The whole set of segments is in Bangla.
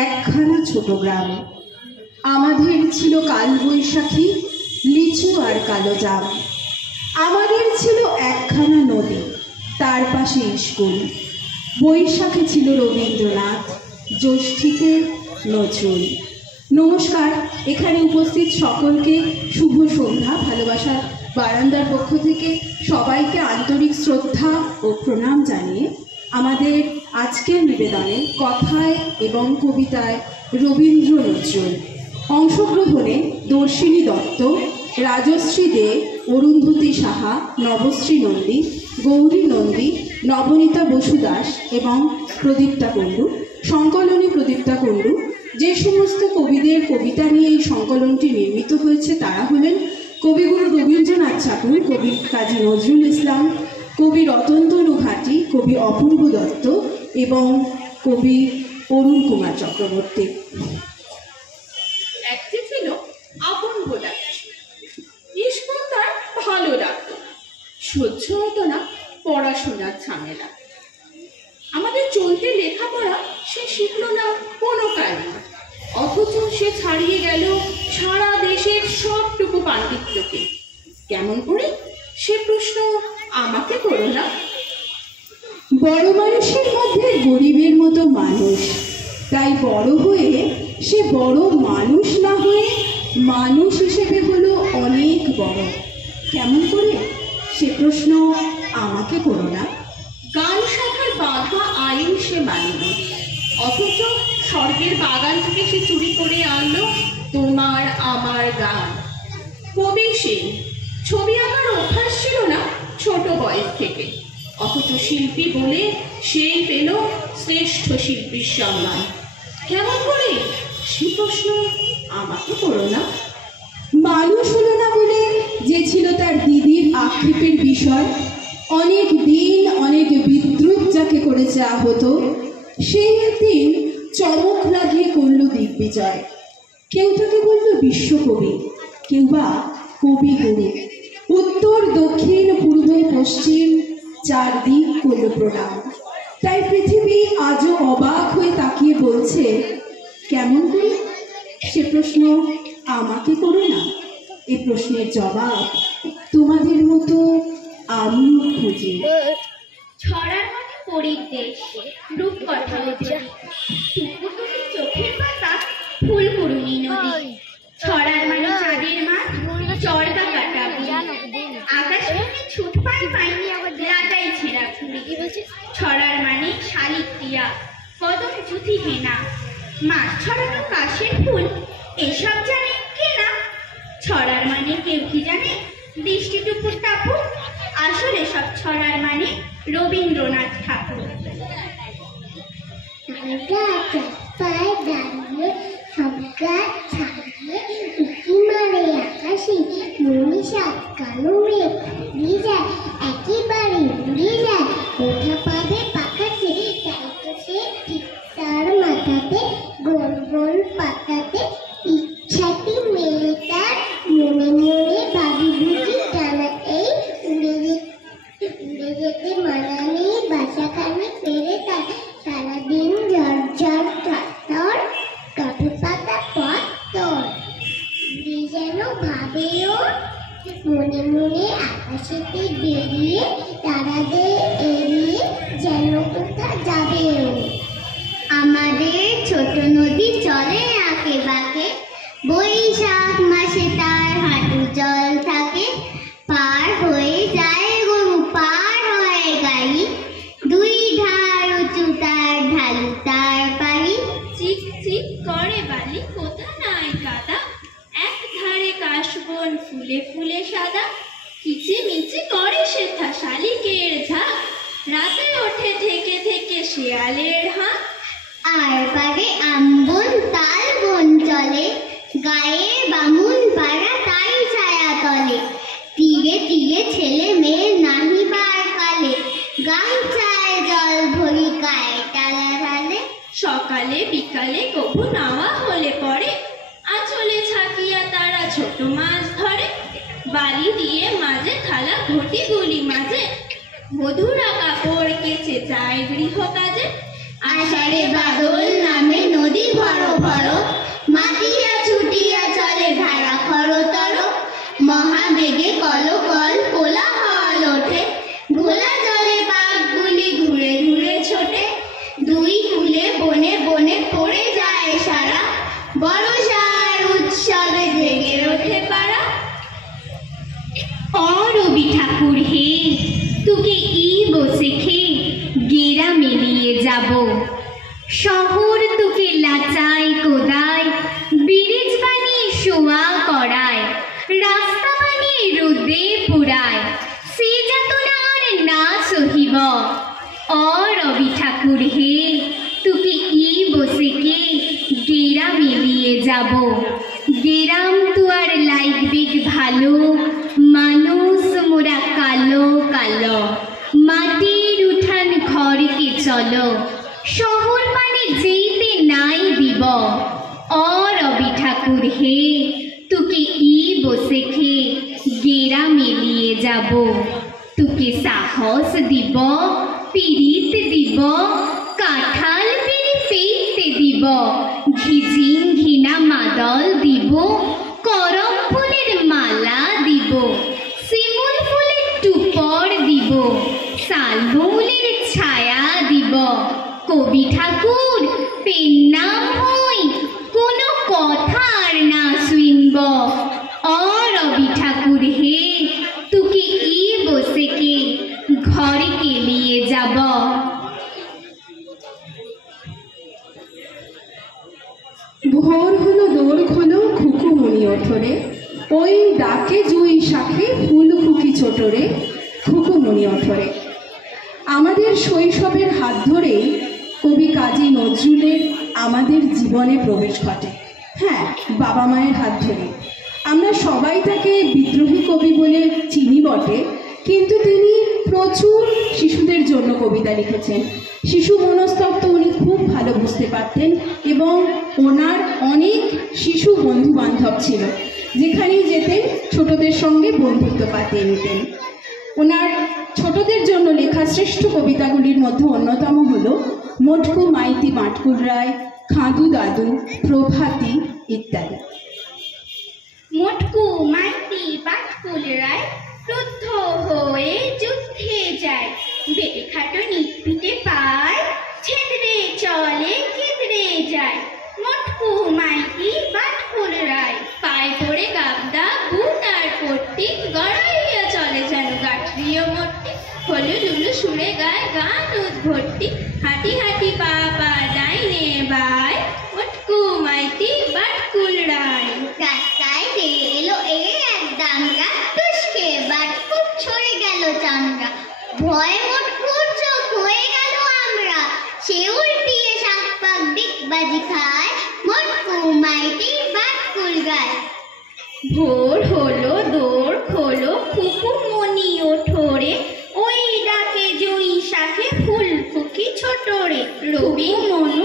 একখানা ছোট গ্রাম। আমাদের ছিল কালবৈশাখী, লিচু আর কালো জাম। আমাদের ছিল একখানা নদী, তার পাশে স্কুল। বৈশাখে ছিল রবীন্দ্রনাথ, জ্যৈষ্ঠীতে নজরুল। নমস্কার, এখানে উপস্থিত সকলকে শুভ সন্ধ্যা। ভালোবাসার বারান্দার পক্ষ থেকে সবাইকে আন্তরিক শ্রদ্ধা ও প্রণাম জানিয়ে আমাদের আজকের নিবেদনে কথায় এবং কবিতায় রবীন্দ্র নজরুল, অংশগ্রহণে দর্শিনী দত্ত, রাজশ্রী দে, অরুন্ধতী সাহা, নবশ্রী নন্দী, গৌরী নন্দী, নবনীতা বসু দাস এবং প্রদীপ্তা কুণ্ডু। সংকলনে প্রদীপ্তা কুণ্ডু। যে সমস্ত কবিদের কবিতা নিয়ে এই সংকলনটি নির্মিত হয়েছে তারা হলেন কবিগুরু রবীন্দ্রনাথ ঠাকুর, কবি কাজী নজরুল ইসলাম, কবি রতনতনু ঘাটি, কবি অপূর্ব দত্ত এবং কবি অরুণ কুমার চক্রবর্তী। একটি ছিল আপন গোলা, স্কুল তার ভালো লাগতো, সহ্য হতো না পড়াশোনার ঝামেলা। আমাদের চলতে লেখাপড়া সে শিখল না কোনো কারণে, অথচ সে ছাড়িয়ে গেল সারা দেশের সবটুকু পাণ্ডিত্যকে। কেমন করে? সে প্রশ্ন আমাকে করো না। বড় মানুষের মধ্যে গরিবের মতো মানুষ, তাই বড় হয়ে সে বড় মানুষ না হয়ে মানুষ হিসেবে হলো অনেক বড়। কেমন করে? সে প্রশ্ন আমাকে করো না। গান শাখার বাধা আইন সে মানল, অথচ স্বর্গের বাগান থেকে সে চুরি করে আনলো তোমার আমার গান। কবি সে, ছবি আঁকার অভ্যাস ছিল না ছোট বয়স থেকে, অথচ শিল্পী বলে সেই পেল শ্রেষ্ঠ শিল্পীর সম্মান। কেমন করে? সে প্রশ্ন আমাকে করো না। মানুষ হলো না বলে যে ছিল তার দিদির আক্ষেপের বিষয়, অনেক দিন অনেক বিদ্রুপ যাকে করে চাওয়া হতো, সেই একদিন চমক লাগিয়ে করল দিগ্বিজয়। কেউ তাকে বলল বিশ্বকবি, কেউ বা কবিগুরু। উত্তর দক্ষিণ পূর্ব পশ্চিম চারদিক করল প্রণাম। তাই পৃথিবী আজও অবাক হয়ে তাকিয়ে বলছে, কেমন করে? সে প্রশ্ন আমাকে করো না। এই প্রশ্নের জবাব তোমাদের মতো আমিও খুঁজি। ছড়ার মতো পরিদেশ, রূপকথা টুকুটুকি চোখের পাতা, ফুলকুড়ুনি নদী। ছড়ার মানে চাঁদের মাঠ, চড়কা কাটা আকাশ মানে ছুট পাই পাইনি লাটাই ছেঁড়া ফুলি। ছড়ার মানে শালিক টিয়া, কদম জুথি হেনা, মাছ ছড়ানো কাশের ফুল, এসব জানে কে না। ছড়ার মানে কেউ কি জানে দৃষ্টিটুকুর টাপুর, আসলে সব ছড়ার মানে রবীন্দ্রনাথ ঠাকুর। পায়ে দাঁড়িয়ে সব গাছ ছাড়িয়ে উঁকি মারে আকাশে, মনীষা কালো মেঘ উড়ে যায়, একেবারে উড়ে যায়, ওঠা পাবে পাখাতে। তাই তো সে ঠিক তার মাথাতে গোল গোল পাতাতে ইচ্ছাটি মেলে তার মনে মনে ভাবি বুঝি টানা এই উড়ে যেতে মানা নেই, বাসাখানে ফেরে তার সারাদিন ঝড় ঝড় ঝড় কাঠে পাতা পত্তর। উড়ে যেন ভাবে ওর মনে মনে আকাশেতে বেরিয়ে, তারাদের এড়িয়ে যেন কোথা যাবে ও। আমাদের ছোট নদী চলে আঁকে বাঁকে, বৈশাখ মাসে তার হাঁটু জল থাকে। পার হয়ে যায় গরু, পার হয় গাড়ি, দুই ধার উঁচু তার ঢালু তার পাড়ি। চিক চিক করে বালি, কোথা নাই কাদা, এক ধারে কাশবন ফুলে ফুলে সাদা। কিচিমিচি করে সেথা শালিকের ঝাঁক, রাতে ওঠে থেকে থেকে শেয়ালের হাঁক। আর পারে আমবন তাল বন চলে, গায়ের বামুন পাড়া তাই ছায়া তলে। তীরে তীরে ছেলে মেয়ে নাহিবার কালে, গামছায় জল ভরি গায়ে টালা ঢালে। সকালে বিকালে কবু নাওয়া হলে পরে, আঁচলে ছাকিয়া তারা ছোট মাছ ধরে। বালি দিয়ে মাঝে থালা ঘটি গুলি মাঝে, মধুরা কাপড় কেচে যায় গৃহ কাজে। আষাঢ়ে বাদল নামে নদী ভরে বনে পড়ে যায় সারা, বর্ষার উৎসবে জেগে ওঠে পাড়া। রবি ঠাকুর হে, তোকে বসেখে গেরা মিলিয়ে যাব। শহর তোকে লাচাই কোদায়, ব্রিজ বানিয়ে শোয়া করায়, রাস্তা বানিয়ে রোদে পুরায়, সে যাতনার না সহিব। রবি ঠাকুর হে, তোকে বসেকে গেরা মিলিয়ে যাব। গেরাম তো আর লাগবে ভালো, মানুষ মোরা কালো কালো। মাটির উঠান ঘরকে চলো, শহর পানে যেতে নাই দিব। রবি ঠাকুর হে, তোকে বসেখে গেরা মিলিয়ে যাব। তোকে সাহস দিব, পিরিত দিব, কাঁঠাল পেরে পেতে দিব। ঘিজিং ঘিনা মাদল দিব, করম ফুলের মালা দিব, শিমুল ফুলের টুপর দিব, শালমৌলের ছায়া দিব। কবি ঠাকুর পেন নাম হই, কোনো কথার না শুনব। রবি ঠাকুর হে, তোকে বসেকে ঘরে কে নিয়ে যাব। ভোর হলো দোর খোলো খুকুমনি ওঠরে, ওই ডাকে জুই শাখে ফুল খুকি ছোটরে, খুকুমনি ওঠরে। আমাদের শৈশবের হাত ধরেই কবি কাজী নজরুলের আমাদের জীবনে প্রবেশ ঘটে। হ্যাঁ, বাবা মায়ের হাত ধরে। আমরা সবাই তাকে বিদ্রোহী কবি বলে চিনি বটে, কিন্তু তিনি প্রচুর শিশুদের জন্য কবিতা লিখেছেন। শিশু মনস্তত্ত্ব উনি খুব ভালো বুঝতে পারতেন এবং ওনার অনেক শিশু বন্ধু বান্ধব ছিল, যেখানেই যেতেন ছোটদের সঙ্গে বন্ধুত্ব পাতিয়ে নিতেন। ওনার ছোটদের জন্য লেখা শ্রেষ্ঠ কবিতাগুলির মধ্যে অন্যতম হল মোটকু মাইতি মাটকুল রায়, খাঁদু দাদু, প্রভাতী ইত্যাদি। মোটকু মাইতি বাটকুল রায় ক্রুদ্ধ হয়ে যুদ্ধে যায়, বেটে খাটনি পিঠে পায়, ছেদরে চলে কেদরে যায়। মোটকু মাইতি বাটকুল রায় পায়ে পড়ে গাবদা বুট আর পট্টি, গড়াইয়া চলে যেন গাঠরিও মট্টি। হলু লুলু সুরে গায় গান উদ্ভট্টি, হাঁটি হাঁটি পা পা ডাইনে বাই, মোটকু মাইতি বাটকুল রায়। রাস্তায় এলো এক দাঙ্গা, তুষকে বাটকুল ছড়ে গেল চাঙ্গা। ভয় মোটকুর চোখ হয়ে গেল আমরা, সে উল্টিয়ে শাক পাক ডিগবাজি খায়, মোটকু মাইতি বাটকুল গায়। ভোর হলো দৌড় খোলো খুকুমনি ওঠরে, ওই ডাকে জুই শাখে ফুল খুকি ছোটরে। রবি মনু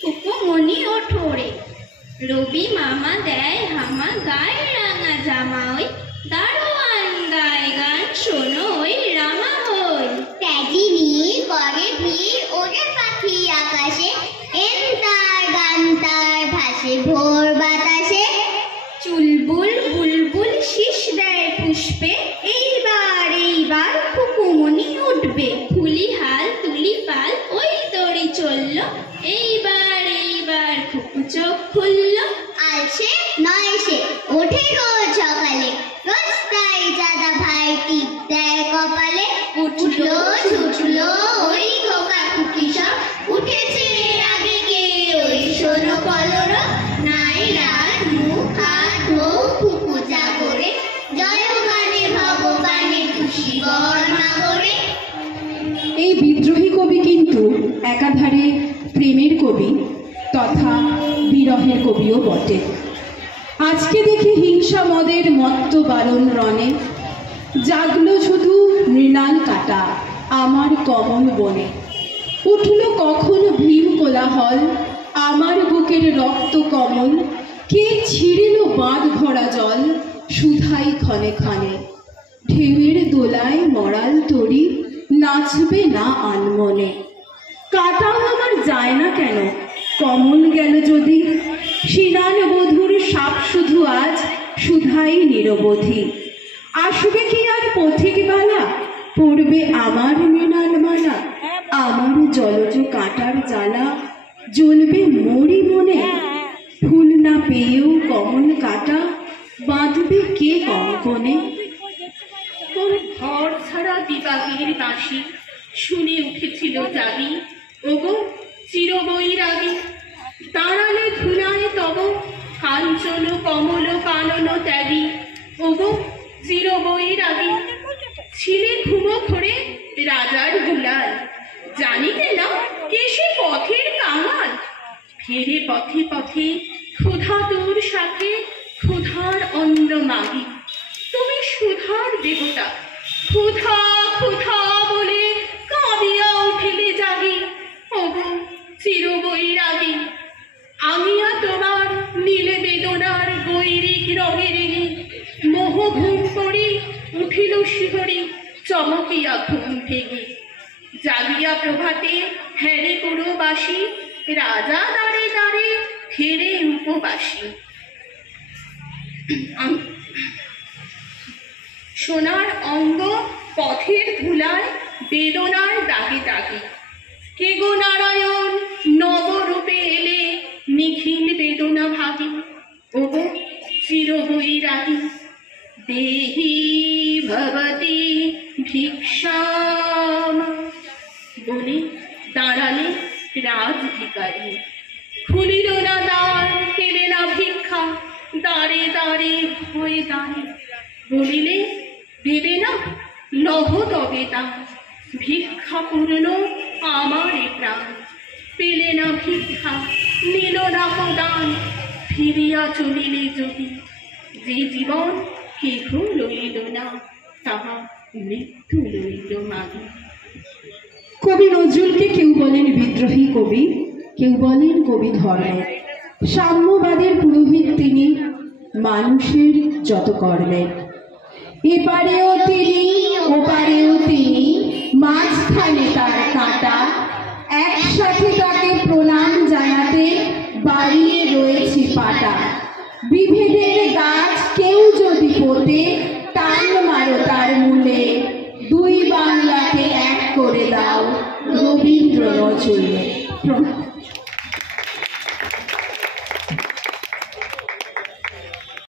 খুকুমনি ওঠরে, রবি মামা দেয় হামা, গায়ে রাঙা জামা, ওই দারোয়ান গায়ে গান শোনো, ওই রামা হই। ত্যাজিনি করে ভিড় ওরে পাখি আকাশে, এন তার গান তার ভাসে ভোর বাতাসে। চুলবুল বুলবুল শীষ দেয় পুষ্পে, এইবার খুকুমনি উঠবে। ফুলি হাল তুলি পাল ওই দড়ি চলল, এইবার খুকু চোখ খুলল। আলসে নয় সে ওঠে রোজ সকালে, রোজ তাই চাঁদা ভাই টিপ দেয় কপালে। উঠলো ছুটলো ওই খোকা খুকি সব, উঠেছে আগে কে ওই শোনো কলর। নাই রাত মুখ হাত ধো খুকু জাগরে, জয় গানে ভগবানে খুশি বর্ণা করে। এই বিদ্রোহী কবি কিন্তু একাধারে প্রেমের কবি তথা বিরহের কবিও বটে। আজকে দেখি হিংসা মদের মত্ত বারণ রণে, জাগলো শুধু মৃণাল কাটা আমার কমল বনে। উঠল কখন ভীম কোলাহল, আমার বুকের রক্ত কমল। কে ছিঁড়িল বাঁধ ভরা জল, সুধাই ক্ষণে ক্ষণে। ঢেউয়ের দোলায় মরাল তরি, নাচবে না আনমনে। কাটাও আমার যায় না কেন, কমল গেল যদি। শিরান বধুর সাপ শুধু আজ, সুধাই নিরবধি। আসবে কি আর পথিক বালা, পড়বে আমার মৃণাল মালা। আমার জলজ কাঁটার জ্বালা, জ্বলবে মরি মনে, ফুল না পেয়েও কমল কাটা বাঁধবে কে কঙ্কনে। কোন ঘর ছাড়া বিবাহের বাঁশি শুনে উঠেছিল জাগি, ওগো চিরবৈরাগী। দাঁড়ালে ধুলায় তব কাঞ্চন কমল কানন ত্যাগী, ওগো চিরবৈরাগী। ছিলে ঘুমো ঘরে রাজার দুলাল, জানিতে না কে সে পথের কাঙাল। ফেরে পথে পথে ক্ষুধা তোর সাথে, ক্ষুধার অন্ন মাগি। তুমি সুধার দেবতা, ক্ষুধা ক্ষুধা বলে কাঁদিয়া উঠিলে জাগি, ওগো চিরবৈরাগী। আমিয়া তোমার নীলে বেদনার গৈরিক রঙের মোহ ঘুম করি উঠিল শিহরি, চমকিয়া ঘুম ভেঙে। জাগিয়া প্রভাতে হ্যারি পুরবাসী, রাজা দাঁড়ে দাঁড়ে ফেরে উপবাসী। সোনার অঙ্গ পথের ধুলায় বেদনার দাগে দাগে। কে গো নারায়ণ নবরূপে এলে নিখিল বেদনা ভাগে, ওগো চিরবৈরাগী। দেহি ভবতি ভিক্ষাম বলে দাঁড়ালে রাজভিকারী। খুলিল না দ্বার, পেলে না ভিক্ষা, দাঁড়ে দাঁড়ে ভয়ে দাঁড়ে। বলিলে দেবে না, লহ তবে তা, ভিক্ষা পূর্ণ আমার প্রাণ। পেলে না ভিক্ষা, নিল না প্রদান, ফিরিয়া চলিলে যদি। যে জীবন কেহ লইল না, তাহা মৃত্যু লইল মাগে। কবি নজরুলকে কেউ বলেন বিদ্রোহী কবি, কেউ বলেন কবি ধর্মের। সাম্যবাদের পুরোহিত তিনি, মানুষের যত কর্মের। এপারেও তিনি ওপারেও তিনি, মাঝখানে তার কাঁটা। একসাথে তাকে প্রণাম জানাতে বাড়িয়ে রয়েছে পাটা। বিভেদের গাছ কেউ যদি পোতে, টান মারো তার মূলে। দুই বাংলাকে এক করে দাও রবীন্দ্র নজরুল।